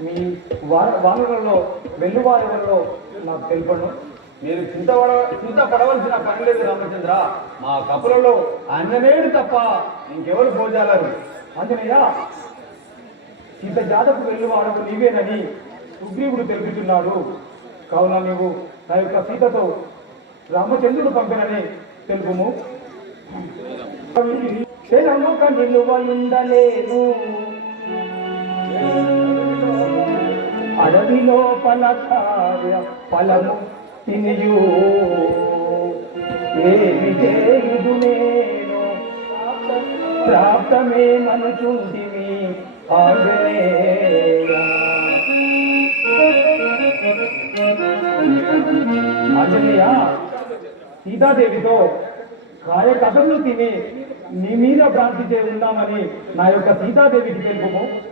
మీ వార వానరులలో వెల్లువారలలో నాకు తెలుపను. మీరు చింత పడ చింత పడవలసిన పని లేదు రామచంద్ర. మా కపులలో అన్నమేడు తప్ప ఇంకెవరు భోజాలరు ఆంజనేయ సీత జాతకు వెల్లువాడకు నీవేనని సుగ్రీవుడు తెలుపుతున్నాడు. కావున నీవు నా యొక్క సీతతో రామచంద్రుడు పంపినని తెలుపుము. శరముక నిలువయుండలేదు అడవిలో పలకార్య ఫలము తినియు. ఏమి చేయుదు నేను? ప్రాప్తమే మనుచుంటివి ఆంజనేయ. సీతాదేవితో కార్యకథలు తిని నీ మీద భ్రాంతి ఉన్నామని నా యొక్క సీతాదేవికి తెలుపుము.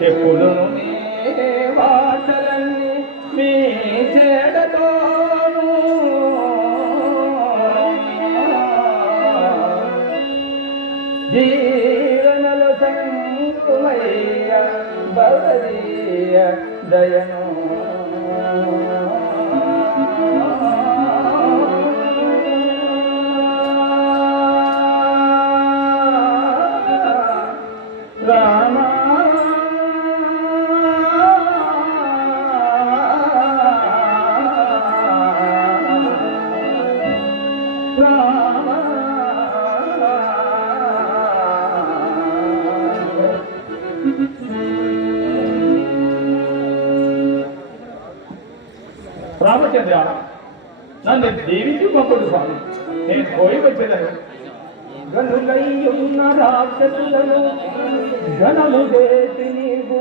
చెప్పులు. మీ మీ చేడతోను జీవనలు సంగుమయ్య బవరీయ దయను రామచంద్ర నన్ను దేవికి పంపడు స్వామి. నేను పోయి వచ్చేదను గనులయ్యున్న రాక్షసులను గణము దేతి నీవు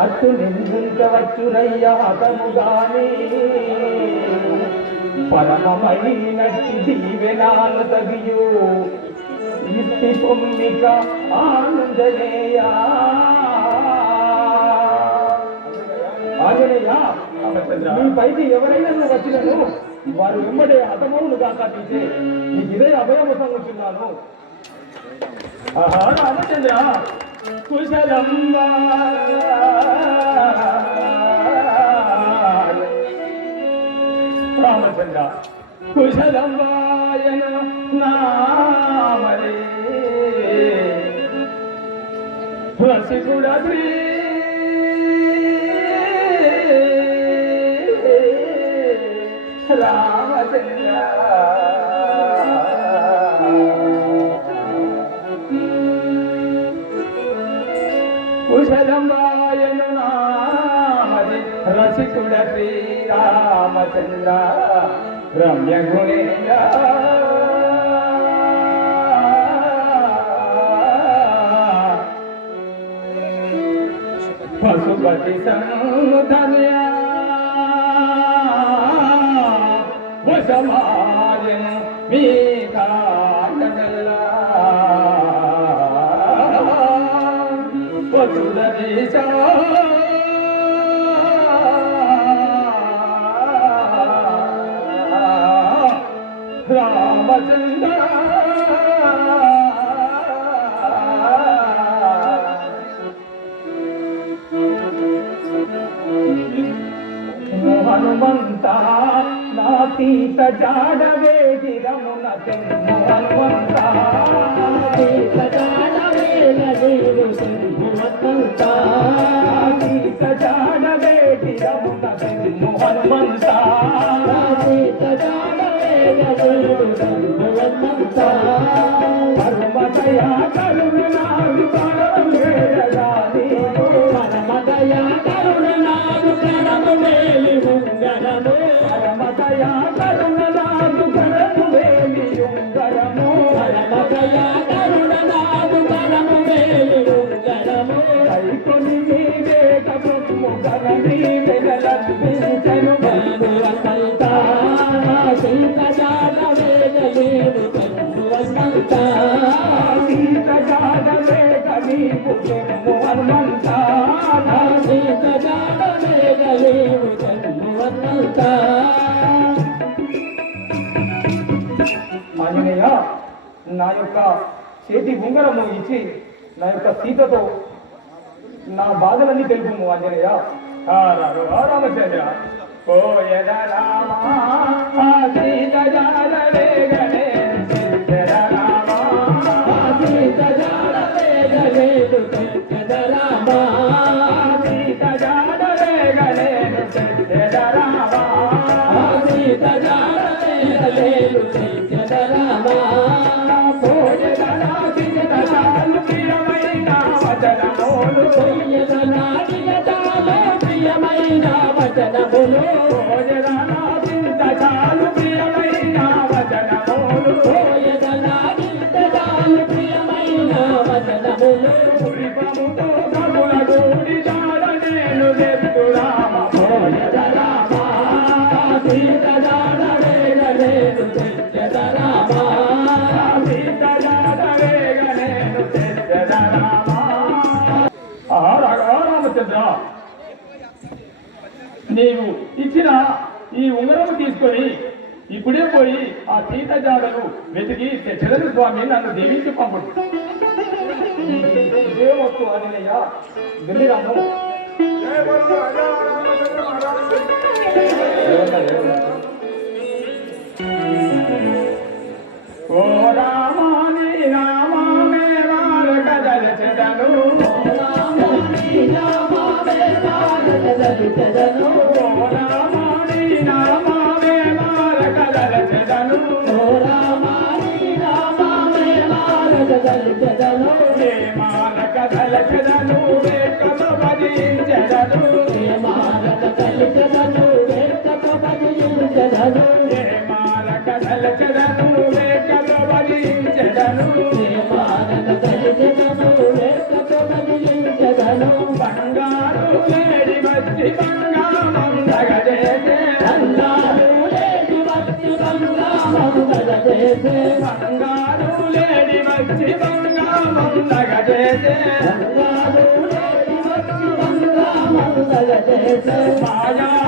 అటు నిందించవచ్చునయ్యా అతముగాని పరమమైనట్టి దీవెనాలు తగియు. ఇట్టి పొమ్మిక ఆనందనేయా ఆంజనేయ మీ పైకి ఎవరైనా నువ్వు వచ్చినను వారు వెంబడే హతమౌలు కాక తీసే నీకు ఇదే అభయము సంగుతున్నాను ఆహా రామచంద్ర కుశలంబా రామచంద్ర కుశలంబాయన నామరే రసికుడ రామచంద్ర రసికుడ శ్రీరామచంద్ర రమ్య గుణేంద్ర పశుపతి సంధన్య వశమాయన మీ కాటగల్లా వసుదీశ రామచంద్ర. సీత జాడవేది రమున హనుమంత సీత సీత జాడవేది రమున హనుమంత ఆంజనేయ నా యొక్క చేతి ఉంగరము ఇచ్చి నా యొక్క సీతతో నా బాధలన్నీ తెలుపు ఆంజనేయ. రామచంద్ర ఓ యద రామ సీత జాడలే గనే సీత రామ ఆ సీత జాడలే గనే సీత రామ ఆ సీత జాడలే గనే సీత రామ ఆ సీత జాడలే గనే సీత చాలు ప్రియమైన వచనమోలు. భోజనా చాలు ప్రియమైన వచనమోలు పురిపముతో కముల గూడి నేను తెత్తు భోజన రామ సీత జాడ వేగలేను తెచ్చద రామ సీత జాడ వేగలేను తెచ్చద రామ రామచంద్ర నీవు ఇచ్చిన ఈ ఉంగరం తీసుకొని ఇప్పుడే పోయి ఆ సీత జాడను వెతికి తెచ్చదని స్వామి నన్ను దేవించి పంపుడు. ఇదే వస్తు ఆంజనేయ. ఓ కదలచెదను వేకమ భజించెదను ఏ మాల కదలచెదను వేకమ భజించెదను బంగారు లేడి వచ్చి బంగారం దగజేసే బంగారు లేడి వచ్చి బంగారం దగజేసే మాయారావణుడొచ్చి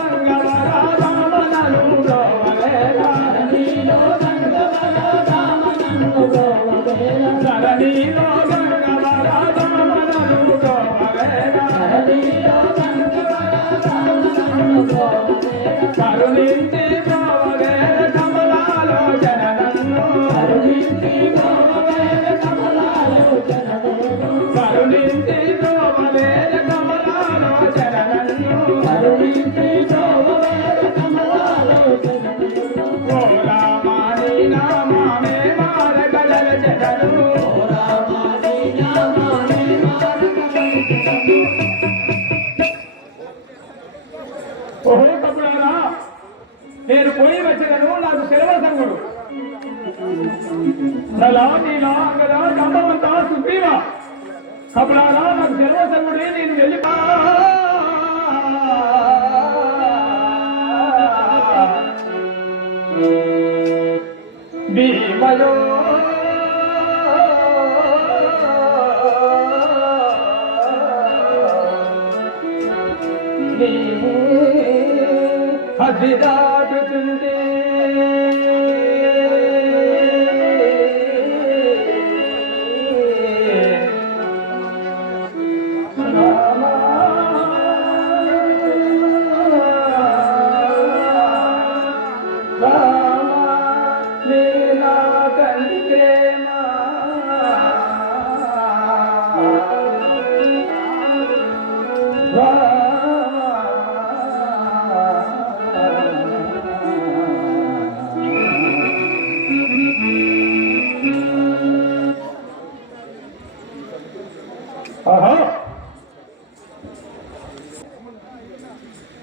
కరుణించి నలా నీలా అంగదా గంధమంతా సుగ్రీవా కపులారా నాకు జన్మసంగుడి నేను వెళ్ళి భీమలో నీ అది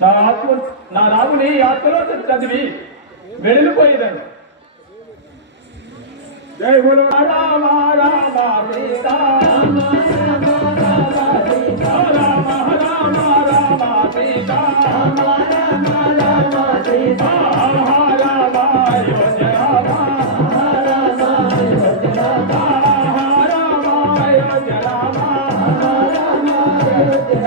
నా ఆత్మ నా రాముని ఆత్మలో చదివి వెళ్ళిపోయేదాన్ని జై బోలో రామ రామ సీతా రామ రామ రామ సీతా రామ రామ అయోధ్య రామ రామ అయోధ్య